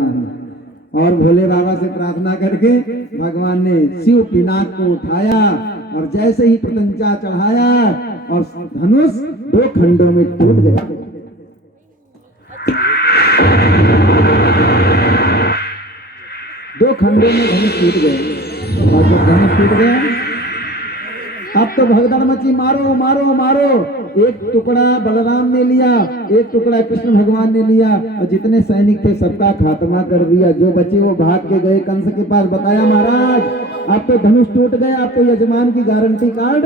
और भोले बाबा से प्रार्थना करके भगवान ने शिव पिनाक को उठाया और जैसे ही प्रत्यंचा चढ़ाया और धनुष 2 खंडों में टूट गया। दो खंडों में धनुष टूट गए और जब धनुष टूट गया अब तो भगदड़ मची, मारो मारो मारो। एक टुकड़ा बलराम ने लिया, एक टुकड़ा कृष्ण भगवान ने लिया और जितने सैनिक थे सबका खात्मा कर दिया। जो बचे वो भाग के गए कंस के पास, बताया महाराज अब तो धनुष टूट गया, अब तो यजमान की गारंटी कार्ड,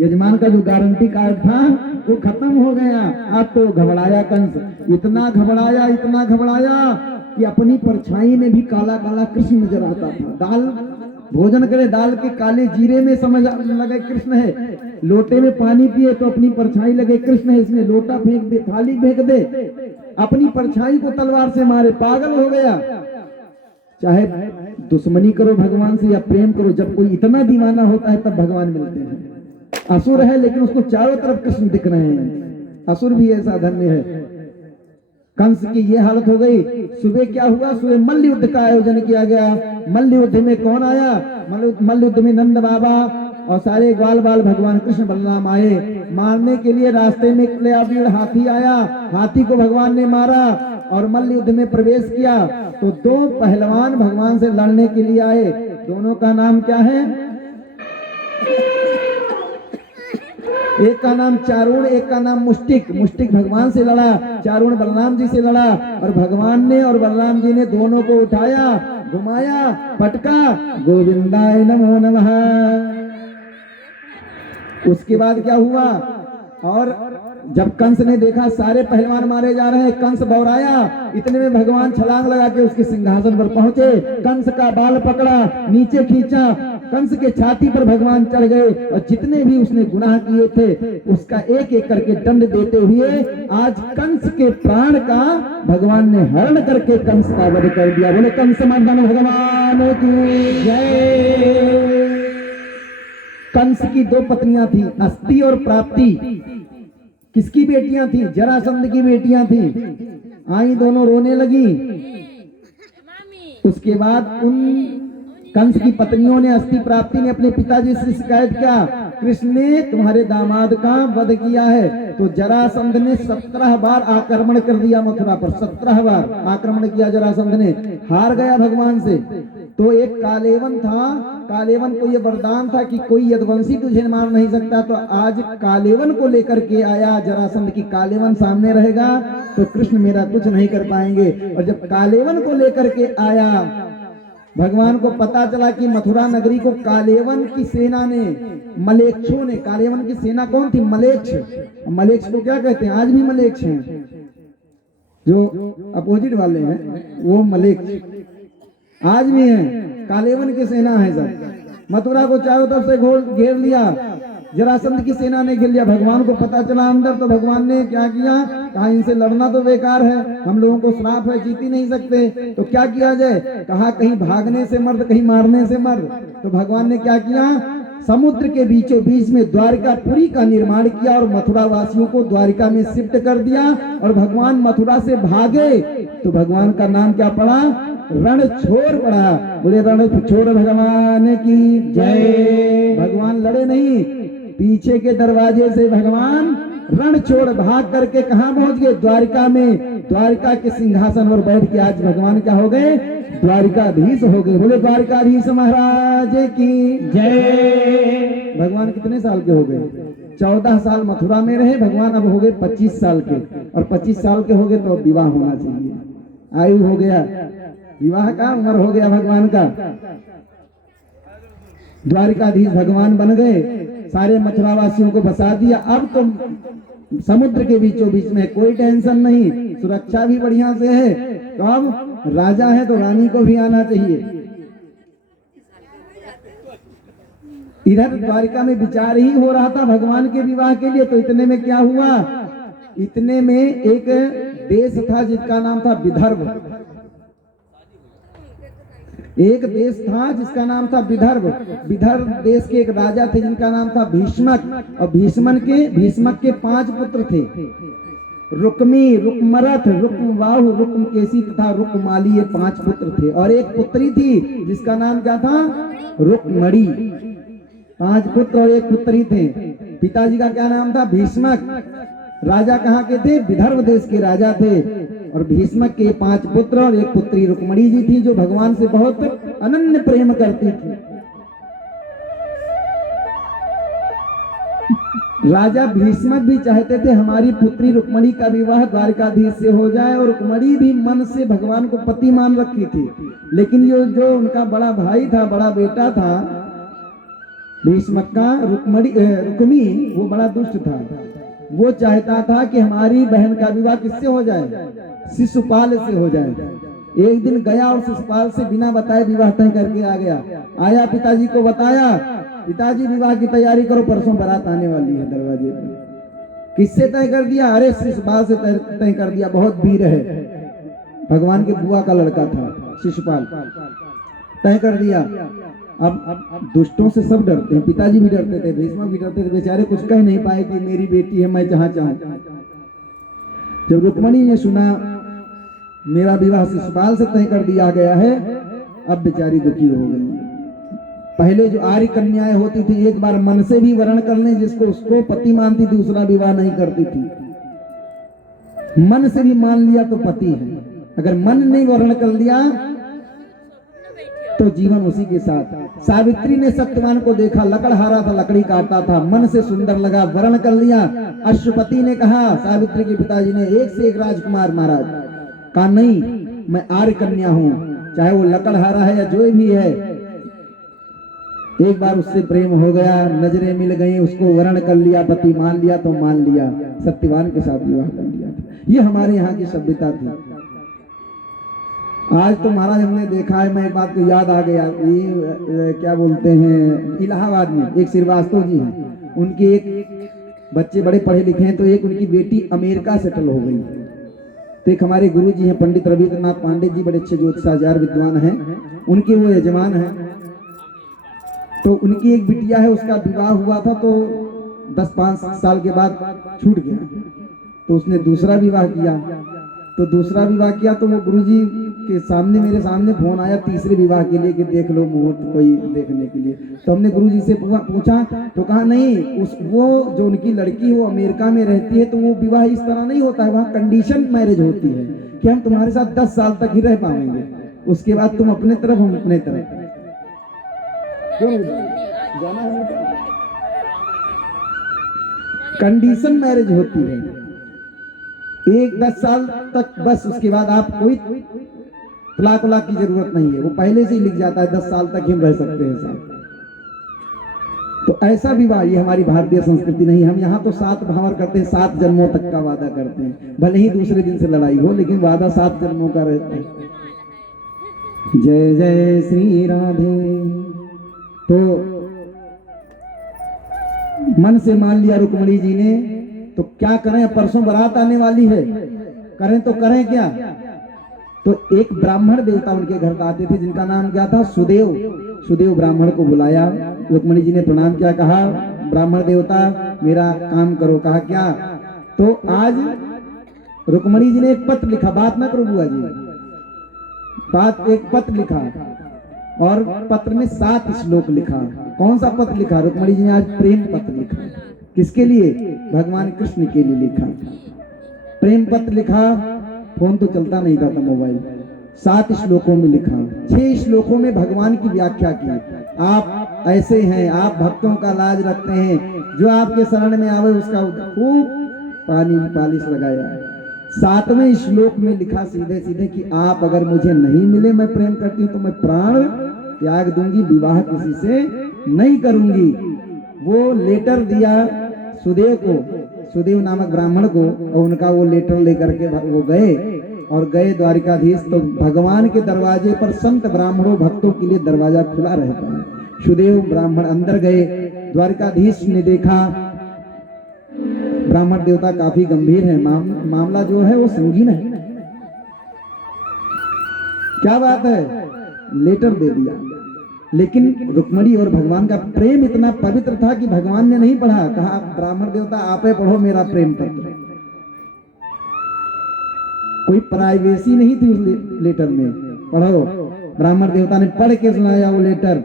यजमान का जो गारंटी कार्ड था वो खत्म हो गया। अब तो घबराया कंस, इतना घबराया कि अपनी परछाई में भी काला काला कृष्ण नजर आता था। दाल भोजन करे, दाल के काले जीरे में समझ लगे कृष्ण है, लोटे में पानी पिए तो अपनी परछाई लगे कृष्ण है, इसमें लोटा फेंक दे, थाली फेंक दे, अपनी परछाई को तलवार से मारे, पागल हो गया। चाहे दुश्मनी करो भगवान से या प्रेम करो, जब कोई इतना दीवाना होता है तब भगवान मिलते हैं। असुर है लेकिन उसको चारों तरफ कृष्ण दिख रहे हैं, असुर भी ऐसा धन्य है। कंस की ये हालत हो गई। सुबह क्या हुआ, सुबह मल्ल युद्ध का आयोजन किया गया। मल्ल युद्ध में कौन आया, मल्ल युद्ध में नंद बाबा और सारे ग्वाल बाल भगवान कृष्ण बलराम आए मारने के लिए। रास्ते में हाथी आया, हाथी को भगवान ने मारा और मल्ल युद्ध में प्रवेश किया। तो 2 पहलवान भगवान से लड़ने के लिए आए, दोनों का नाम क्या है, एक का नाम चारुण, एक का नाम मुष्टिक। मुष्टिक भगवान से लड़ा, चारुण बलराम जी से लड़ा और भगवान ने और बलराम जी ने दोनों को उठाया, घुमाया, पटका, गोविंदाय नमो नमः। उसके बाद क्या हुआ, और जब कंस ने देखा सारे पहलवान मारे जा रहे हैं, कंस बौराया। इतने में भगवान छलांग लगा के उसके सिंहासन पर पहुंचे, कंस का बाल पकड़ा, नीचे खींचा, कंस के छाती पर भगवान चढ़ गए और जितने भी उसने गुनाह किए थे उसका एक एक करके दंड देते हुए आज कंस के प्राण का भगवान ने हरण करके कंस का वध कर दिया। बोले कंस मर्दन भगवान की जय। कंस की 2 पत्नियां थी, अस्ति और प्राप्ति। किसकी बेटियां थी, जरासंध की बेटियां थी। आई दोनों रोने लगी। उसके बाद उन कंस की पत्नियों ने, अस्ति प्राप्ति ने अपने पिताजी से शिकायत किया, कृष्ण ने तुम्हारे दामाद का वध किया है। तो जरासंध ने 17 बार आक्रमण कर दिया मथुरा पर, 17 बार आक्रमण किया जरासंध ने, हार गया भगवान से। तो एक कालेवन था, कालेवन को यह वरदान था कि कोई यदुवंशी तुझे मार नहीं सकता। तो आज कालेवन को लेकर के आया जरासंध की कालेवन सामने रहेगा तो कृष्ण मेरा कुछ नहीं कर पाएंगे। और जब कालेवन को लेकर के आया, भगवान को पता चला कि मथुरा नगरी को कालेवन की सेना ने, मलेच्छों ने, कालेवन की सेना कौन थी, मलेच्छ। मलेच्छ को क्या कहते हैं, आज भी मलेच्छ हैं, जो अपोजिट वाले हैं वो मलेच्छ आज भी हैं। कालेवन की सेना है सब, मथुरा को चारों तरफ से घेर लिया, जरासंध की सेना ने घेर लिया। भगवान को पता चला अंदर, तो भगवान ने क्या किया, कहा इनसे लड़ना तो बेकार है, हम लोगों को श्राप है, जीत ही नहीं सकते, तो क्या किया जाए। कहा कहीं भागने से मर्द, कहीं मारने से मर्द। तो भगवान ने क्या किया, समुद्र के बीचों बीच में द्वारिकापुरी का निर्माण किया और मथुरा वासियों को द्वारिका में शिफ्ट कर दिया और भगवान मथुरा से भागे। तो भगवान का नाम क्या पड़ा, रणछोड़ पड़ा। बोले रणछोड़ भगवान की जय। भगवान लड़े नहीं, पीछे के दरवाजे से भगवान रणछोड़ भाग करके कहां पहुंच गए, द्वारिका में। द्वारिका के सिंहासन पर बैठ के आज भगवान क्या हो गए, द्वारिकाधीश हो गए। बोले द्वारिकाधीश महाराज की जय। भगवान कितने साल के हो गए, 14 साल मथुरा में रहे भगवान, अब हो गए 25 साल के। और 25 साल के हो गए तो विवाह होना चाहिए, आयु हो गया, विवाह का उम्र हो गया भगवान का। द्वारिकाधीश भगवान बन गए, सारे मथुरा वासियों को बसा दिया। अब तो समुद्र के बीचों बीच में कोई टेंशन नहीं, सुरक्षा भी बढ़िया से है। तो अब राजा है तो रानी को भी आना चाहिए। इधर द्वारिका में विचार ही हो रहा था भगवान के विवाह के लिए। तो इतने में क्या हुआ, इतने में एक देश था जिसका नाम था विदर्भ। एक देश था जिसका नाम था विदर्भ। विदर्भ देश के एक राजा थे जिनका नाम था भीष्मक। और भीष्मक के 5 पुत्र थे। रुक्मी, रुक्मरथ, रुक्मबाहु, रुक्मकेशी तथा रुक्माली, ये 5 पुत्र थे और एक पुत्री थी जिसका नाम क्या था? रुक्मणी। 5 पुत्र और एक पुत्री थे। पिताजी का क्या नाम था? भीष्मक। राजा कहाँ के थे? विदर्भ देश के राजा थे। और भीष्मक के 5 पुत्र और एक पुत्री रुक्मणी जी थी, जो भगवान से बहुत अनन्य प्रेम करती थी। राजा भीष्मक भी चाहते थे हमारी पुत्री रुक्मणी का विवाह द्वारकाधीश से हो जाए, और रुक्मणी भी मन से भगवान को पति मान रखी थी। लेकिन जो उनका बड़ा भाई था, बड़ा बेटा था भीष्मक का, रुक्मी, वो बड़ा दुष्ट था। वो चाहता था कि हमारी बहन का विवाह किससे हो जाए? शिशुपाल से हो जाए। एक दिन गया और शिशुपाल से बिना बताए विवाह तय करके आ गया। आया, पिताजी को बताया, पिताजी विवाह की तैयारी करो, परसों बारात आने वाली है दरवाजे पर। किससे तय कर दिया? अरे शिशुपाल से तय कर दिया, बहुत वीर है, भगवान के बुआ का लड़का था शिशुपाल, तय कर दिया। अब दुष्टों से सब डरते हैं, पिताजी भी डरते थे, भीष्म भी डरते थे, बेचारे कुछ कह नहीं पाए कि मेरी बेटी है, मैं जहां चाहूं। जब रुक्मणी ने सुना मेरा विवाह शिशुपाल से तय कर दिया गया है, अब बेचारी दुखी हो गई। पहले जो आर्य कन्याएं होती थी, एक बार मन से भी वर्ण कर ले जिसको उसको पति मानती थी, दूसरा विवाह नहीं करती थी। मन से भी मान लिया तो पति है, अगर मन नहीं वर्ण कर लिया तो जीवन उसी के साथ। सावित्री ने सत्यवान को देखा, लकड़हारा था, लकड़ी काटता था, मन से सुंदर लगा, वर्ण कर लिया। अश्वपति ने कहा, सावित्री के पिताजी ने, एक से एक राजकुमार महाराज, कहा नहीं, मैं आर्य कन्या हूं, चाहे वो लकड़हारा है या जो भी है। एक बार उससे प्रेम हो गया, नजरें मिल गई, उसको वर्ण कर लिया, पति मान लिया तो मान लिया, सत्यवान के साथ विवाह कर लिया। ये हमारे यहाँ की सभ्यता थी। आज तो महाराज हमने देखा है, मैं एक बात को याद आ गया, ये क्या बोलते हैं, इलाहाबाद में एक श्रीवास्तव जी हैं, उनके एक बच्चे बड़े पढ़े लिखे हैं, तो एक उनकी बेटी अमेरिका सेटल हो गई। तो एक हमारे गुरु जी हैं पंडित रविंद्रनाथ पांडे जी, बड़े अच्छे ज्योतिषाचार्य विद्वान हैं, उनके वो यजमान हैं। तो उनकी एक बिटिया है, उसका विवाह हुआ था तो 10-5 साल के बाद छूट गया, तो उसने दूसरा विवाह किया। तो दूसरा विवाह किया तो वो गुरुजी के सामने, मेरे सामने फोन आया तीसरे विवाह के लिए कि देख लो मुहूर्त कोई देखने के लिए। तो हमने गुरुजी से पूछा, तो कहा नहीं, वो जो उनकी लड़की वो अमेरिका में रहती है, तो वो विवाह इस तरह नहीं होता है, वहाँ कंडीशन मैरिज होती है कि हम तुम्हारे साथ 10 साल तक ही रह पाएंगे, उसके बाद तुम अपने तरफ, हम अपने तरफ। जाना है, कंडीशन मैरिज होती है, 1-10 साल तक बस, उसके बाद आप कोई तलाक वलाक की जरूरत नहीं है, वो पहले से ही लिख जाता है 10 साल तक हम रह सकते हैं साथ। तो ऐसा विवाह, ये हमारी भारतीय संस्कृति नहीं। हम यहाँ तो 7 भावर करते हैं, 7 जन्मों तक का वादा करते हैं, भले ही दूसरे दिन से लड़ाई हो, लेकिन वादा 7 जन्मों का रहता है। जय जय श्री राधे। तो मन से मान लिया रुक्मणी जी ने, तो क्या करें, परसों बारात आने वाली है, करें तो करें क्या। तो एक ब्राह्मण देवता उनके घर आते थे, जिनका नाम क्या था? सुदेव। सुदेव ब्राह्मण को बुलाया, रुक्मणी जी ने प्रणाम किया, कहा ब्राह्मण देवता मेरा काम करो। कहा क्या? तो आज रुक्मणी जी ने एक पत्र लिखा, बात ना करो बुआ जी, बात, एक पत्र लिखा, और पत्र में 7 श्लोक लिखा। कौन सा पत्र लिखा? रुक्मणी जी ने आज प्रेम पत्र लिखा। किसके लिए? भगवान कृष्ण के लिए लिखा, प्रेम पत्र लिखा। फोन तो चलता नहीं था मोबाइल। 7 श्लोकों में लिखा, 6 श्लोकों में भगवान की व्याख्या की। आप ऐसे हैं, आप भक्तों का लाज रखते हैं, जो आपके शरण में आवे उसका खूब पानी पालिश लगाया। 7वें श्लोक में लिखा सीधे सीधे कि आप अगर मुझे नहीं मिले, मैं प्रेम करती हूँ, तो मैं प्राण त्याग दूंगी, विवाह किसी से नहीं करूंगी। वो लेटर दिया सुदेव को, सुदेव नामक ब्राह्मण को, और उनका वो लेटर लेकर के वो गए, और गए द्वारिकाधीश। तो भगवान के दरवाजे पर संत ब्राह्मणों भक्तों के लिए दरवाजा खुला रहता है। सुदेव ब्राह्मण अंदर गए, द्वारिकाधीश ने देखा ब्राह्मण देवता काफी गंभीर है, मामला जो है वो संगीन है। क्या बात है, लेटर दे दिया। लेकिन रुक्मणी और भगवान का प्रेम इतना पवित्र था कि भगवान ने नहीं पढ़ा, कहा ब्राह्मण देवता आपे पढ़ो मेरा प्रेम पत्र। कोई प्राइवेसी नहीं थी उस लेटर में। पढ़ो, ब्राह्मण देवता ने पढ़ के सुनाया वो लेटर।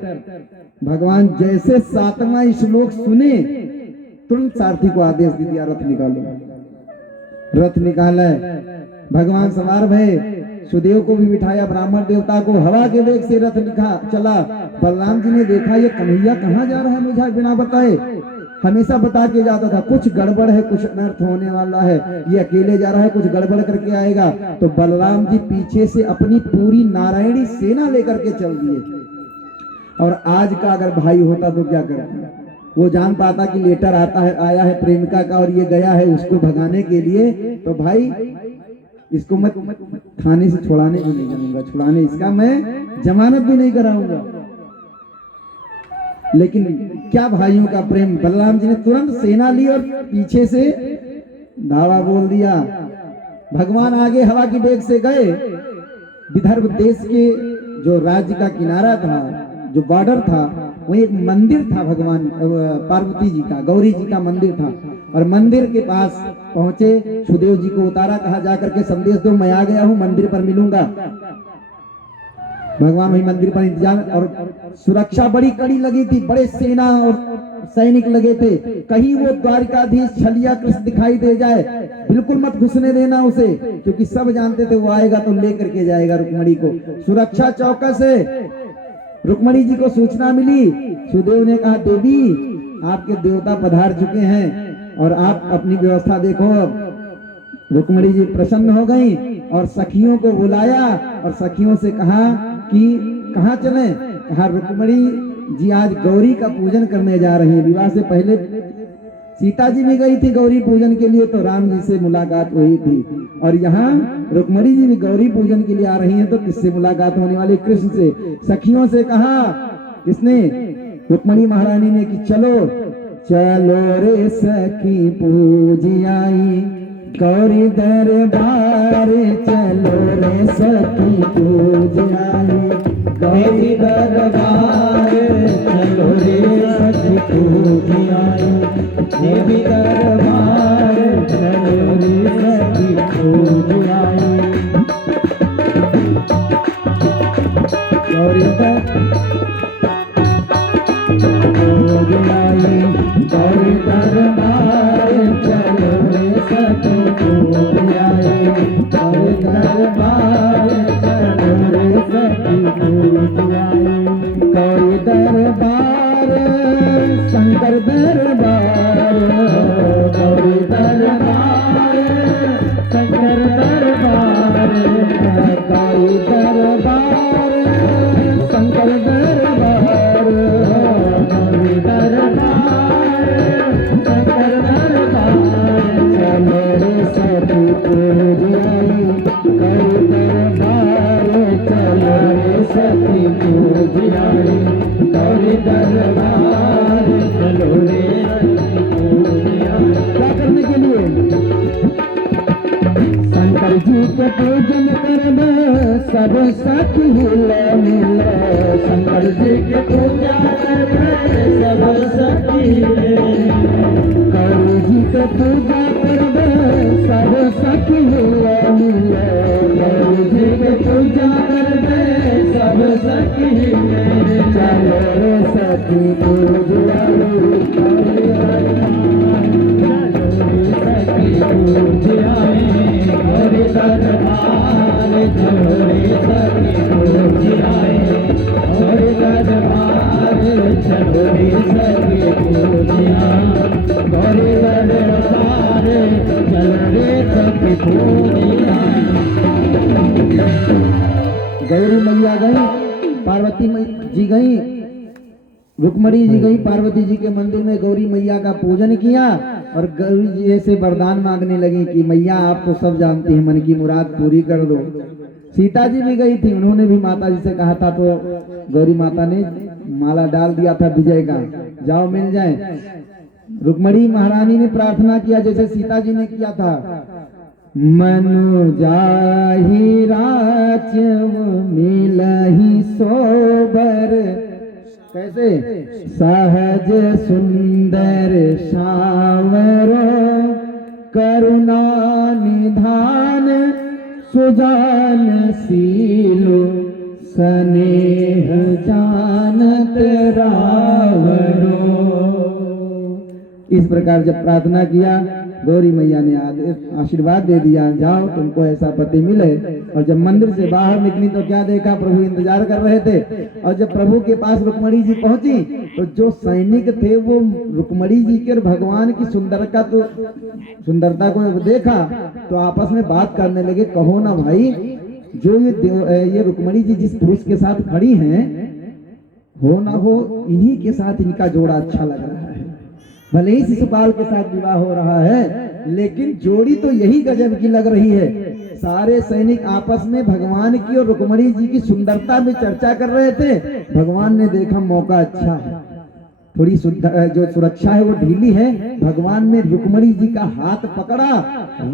भगवान जैसे 7वां श्लोक सुने तुरंत सारथी को आदेश दे दिया, रथ निकालो। रथ निकाला, भगवान सवार भय, सुदेव को भी बिठाया, ब्राह्मण देवता को। हवा के वेग से रथ चला। बलराम जी ने देखा ये कन्हैया कहाँ जा रहा है मुझे बिना बताए। हमेशा बता के जाता था कुछ गड़बड़ है, कुछ अनर्थ होने वाला है, ये अकेले जा रहा है, कुछ गड़बड़ करके आएगा। तो बलराम जी पीछे से अपनी पूरी नारायणी सेना लेकर के चल दिए। और आज का अगर भाई होता तो क्या करता? वो जान पाता कि लेटर आया है प्रेमिका का और ये गया है उसको भगाने के लिए, तो भाई इसको मैं थाने से छुड़ाने भी नहीं जाऊंगा, छुड़ाने इसका मैं जमानत भी नहीं कराऊंगा। लेकिन क्या भाइयों का प्रेम! बलराम जी ने तुरंत सेना ली और पीछे से धावा बोल दिया। भगवान आगे हवा की डेग से गए। विदर्भ देश के जो राज्य का किनारा था, जो बॉर्डर था, वहीं एक मंदिर था भगवान पार्वती जी का, गौरी जी का मंदिर था। और मंदिर के पास पहुंचे, सुदेव जी को उतारा, कहा जाकर के संदेश दो मैं आ गया हूं, मंदिर पर मिलूंगा। भगवान वही मंदिर पर इंतजार, और सुरक्षा बड़ी कड़ी लगी थी, बड़े सेना और सैनिक लगे थे। कहीं वो द्वारिकाधीश छलिया कृष्ण दिखाई दे जाए, बिल्कुल मत घुसने देना उसे, क्योंकि सब जानते थे वो आएगा तो लेकर के जाएगा रुक्मणी को। सुरक्षा चौकस है। रुक्मणी जी को सूचना मिली। सुदेव ने कहा देवी आपके देवता पधार चुके हैं और आप अपनी व्यवस्था देखो। रुक्मणी जी प्रसन्न हो गई और सखियों को बुलाया और सखियों से कहा कि कहाँ चलें? कहा रुक्मणी जी आज गौरी का पूजन करने जा रही हैं। विवाह से पहले सीता जी भी गई थी गौरी पूजन के लिए, तो राम जी से मुलाकात हुई थी। और यहाँ रुक्मणी जी भी गौरी पूजन के लिए आ रही हैं, तो किससे मुलाकात होने वाली? कृष्ण से। सखियों से कहा, किसने? रुक्मणी महारानी ने कि चलो चलो रे सखी पूजी आई गौरी दरबार, चलो रे सखी पूजी आई गौरी दरबार, चलो रे सखी पूजी आई देवी दरबार, चलो रे सखी पूजी आई गौरी गौरी दरबार, चलो रे सखी पूजी आई गौरी दरबार, चलो रे सखी पूजी आई गौरी दरबार, शंकर दरबार, गौरी दरबार, शंकर दरबार, गौरी दरबार, शंकर दरबार, गौरी दरबार, शंकर दरबार, चलो रे सखी पूजी आई गौरी दरबार, चलो रे सखी पूजी आई गौरी दरबार, चलो रे सखी पूजी आई। क्या करने के लिए? शंकर जी के पूजन करब सब सखी मिल, शंकर जी के पूजा करब सब सखी गौरी जी के पूजा करब सब सखी मिल, गौरी जी के पूजा करब सब सखी चलो रे सखी पूजी आई सखी पूजी आई गौरी दरबार, चलो रे सखी पूजी आई गौरी दरबार, चलो रे सखी पूजी आई गौरी दरबार, चलो रे सखी पूजी आई। गौरी मैया गई, पार्वती जी गई, रुक्मणी जी गई पार्वती जी के मंदिर में, गौरी मैया का पूजन किया और गौरी जी से वरदान मांगने लगी कि मैया आप तो सब जानती हैं, मन की मुराद पूरी कर दो। सीता जी भी गई थी, उन्होंने भी माता जी से कहा था, तो गौरी माता ने माला डाल दिया था विजय का, जाओ मिल जाए। रुक्मणी महारानी ने प्रार्थना किया जैसे सीता जी ने किया था, मनु जाहि राचव मिलहि सोबर, कैसे? सहज सुंदर सावरो करुणा निधान सुजान सीलो स्नेह जानत रावणो। इस प्रकार जब प्रार्थना किया, गौरी मैया ने आशीर्वाद दे दिया, जाओ तुमको ऐसा पति मिले। और जब मंदिर से बाहर निकली तो क्या देखा, प्रभु इंतजार कर रहे थे। और जब प्रभु के पास रुक्मणी जी पहुंची तो जो सैनिक थे वो रुक्मणी जी के और भगवान की सुंदरता को देखा तो आपस में बात करने लगे, कहो ना भाई, जो ये रुक्मणी जी जिस पुरुष के साथ खड़ी हैं, हो ना हो इन्हीं के साथ इनका जोड़ा अच्छा लग रहा है। भले ही शिशुपाल के साथ विवाह हो रहा है, लेकिन जोड़ी तो यही गजब की लग रही है। सारे सैनिक आपस में भगवान की और रुक्मणी जी की सुंदरता में चर्चा कर रहे थे। भगवान ने देखा मौका अच्छा है, थोड़ी जो सुरक्षा है वो ढीली है। भगवान ने रुक्मणी जी का हाथ पकड़ा,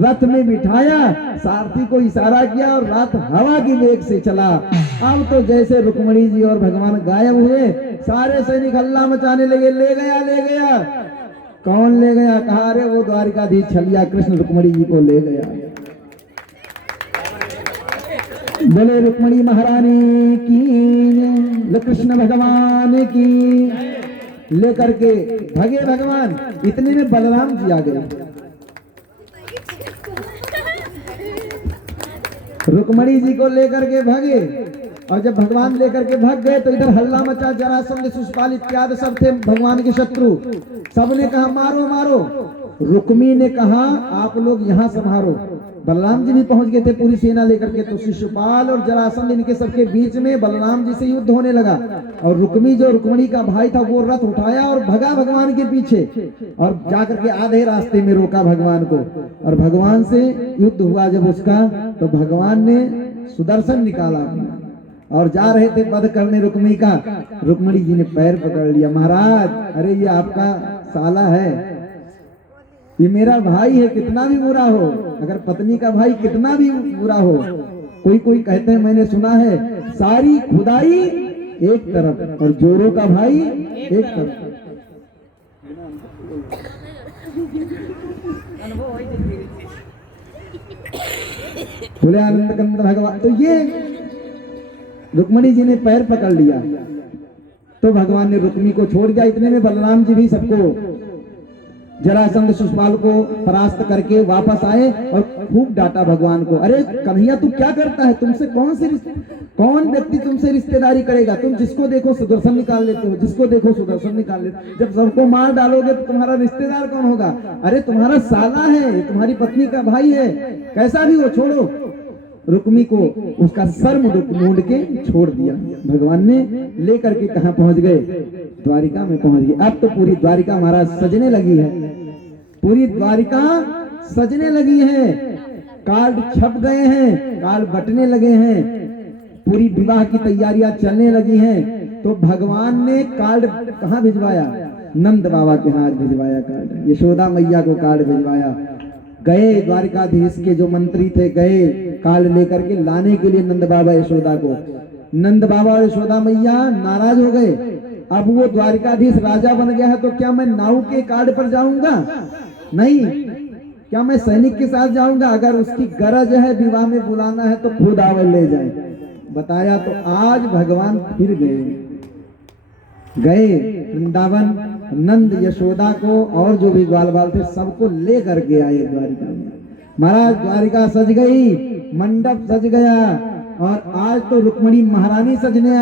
रथ में बिठाया, सारथी को इशारा किया और रथ हवा की वेग से चला। अब तो जैसे रुक्मणी जी और भगवान गायब हुए, सारे सैनिक हल्ला मचाने लगे, ले गया ले गया। कौन ले गया, कहा अरे वो द्वारिकाधीश छलिया कृष्ण रुक्मणी जी को ले गया। बोले रुक्मणी महारानी की, कृष्ण भगवान की। लेकर के भगे भगवान, इतने में बलराम जी आ गए। रुक्मणी जी को लेकर के भागे, और जब भगवान लेकर के भाग गए तो इधर हल्ला मचा। जरासंध, शिशुपाल इत्यादि सब थे भगवान के शत्रु। सबने कहा मारो मारो। रुक्मी ने कहा आप लोग यहाँ संभारो। बलराम जी भी पहुंच गए थे पूरी सेना लेकर के। तो शिशुपाल और जरासंध इनके सबके बीच में बलराम जी से युद्ध होने लगा। और रुक्मी जो रुक्मणी का भाई था वो रथ उठाया और भगा भगवान के पीछे, और जाकर के आधे रास्ते में रोका भगवान को। और भगवान से युद्ध हुआ जब उसका, तो भगवान ने सुदर्शन निकाला और जा रहे थे वध करने रुक्मी का। रुक्मणी जी ने पैर पकड़ लिया, महाराज अरे ये आपका साला है, ये मेरा भाई है, कितना भी बुरा हो, अगर पत्नी का भाई कितना भी बुरा हो। कोई कहते हैं, मैंने सुना है, सारी खुदाई एक तरफ और जोरों का भाई एक तरफ। बोले आनंद कंद भगवान। तो ये रुक्मणी जी ने पैर पकड़ लिया तो भगवान ने रुक्मी को छोड़ दिया। इतने में बलराम जी भी सबको, जरासंध शिशुपाल को परास्त करके वापस आए और खूब डांटा भगवान को। अरे कन्हैया तू क्या करता है, तुमसे कौन व्यक्ति तुमसे रिश्तेदारी करेगा? तुम जिसको देखो सुदर्शन निकाल लेते हो, जिसको देखो सुदर्शन निकाल लेते हो। जब सबको मार डालोगे तो तुम्हारा रिश्तेदार कौन होगा? अरे तुम्हारा साला है, तुम्हारी पत्नी का भाई है, कैसा भी हो छोड़ो। रुक्मी को उसका सर मूंड के छोड़ दिया। भगवान ने लेकर के कहां पहुंच गए? द्वारिका में पहुंच गए। अब तो पूरी द्वारिका महाराज सजने लगी है, पूरी द्वारिका सजने लगी है। कार्ड छप गए हैं, कार्ड बटने लगे हैं, पूरी विवाह की तैयारियां चलने लगी हैं। तो भगवान ने कार्ड कहां भिजवाया? नंद बाबा के हाथ भिजवाया कार्ड, यशोदा मैया को कार्ड भिजवाया। गए द्वारिकाधीश के जो मंत्री थे, गए कार्ड लेकर के लाने के लिए नंद बाबा यशोदा को। नंद बाबा और यशोदा मैया नाराज हो गए। अब वो द्वारिकाधीश राजा बन गया है तो क्या मैं नाव के कार्ड पर जाऊंगा? नहीं। क्या मैं सैनिक के साथ जाऊंगा? अगर उसकी गरज है विवाह में बुलाना है तो खुद आवे ले जाए। बताया तो आज भगवान फिर गए वृंदावन। नंद यशोदा को और जो भी ग्वाल बाल थे सबको ले करके आए द्वारिका में। महाराज द्वारिका सज गई, मंडप सज गया, और आज तो रुक्मणी महारानी सजने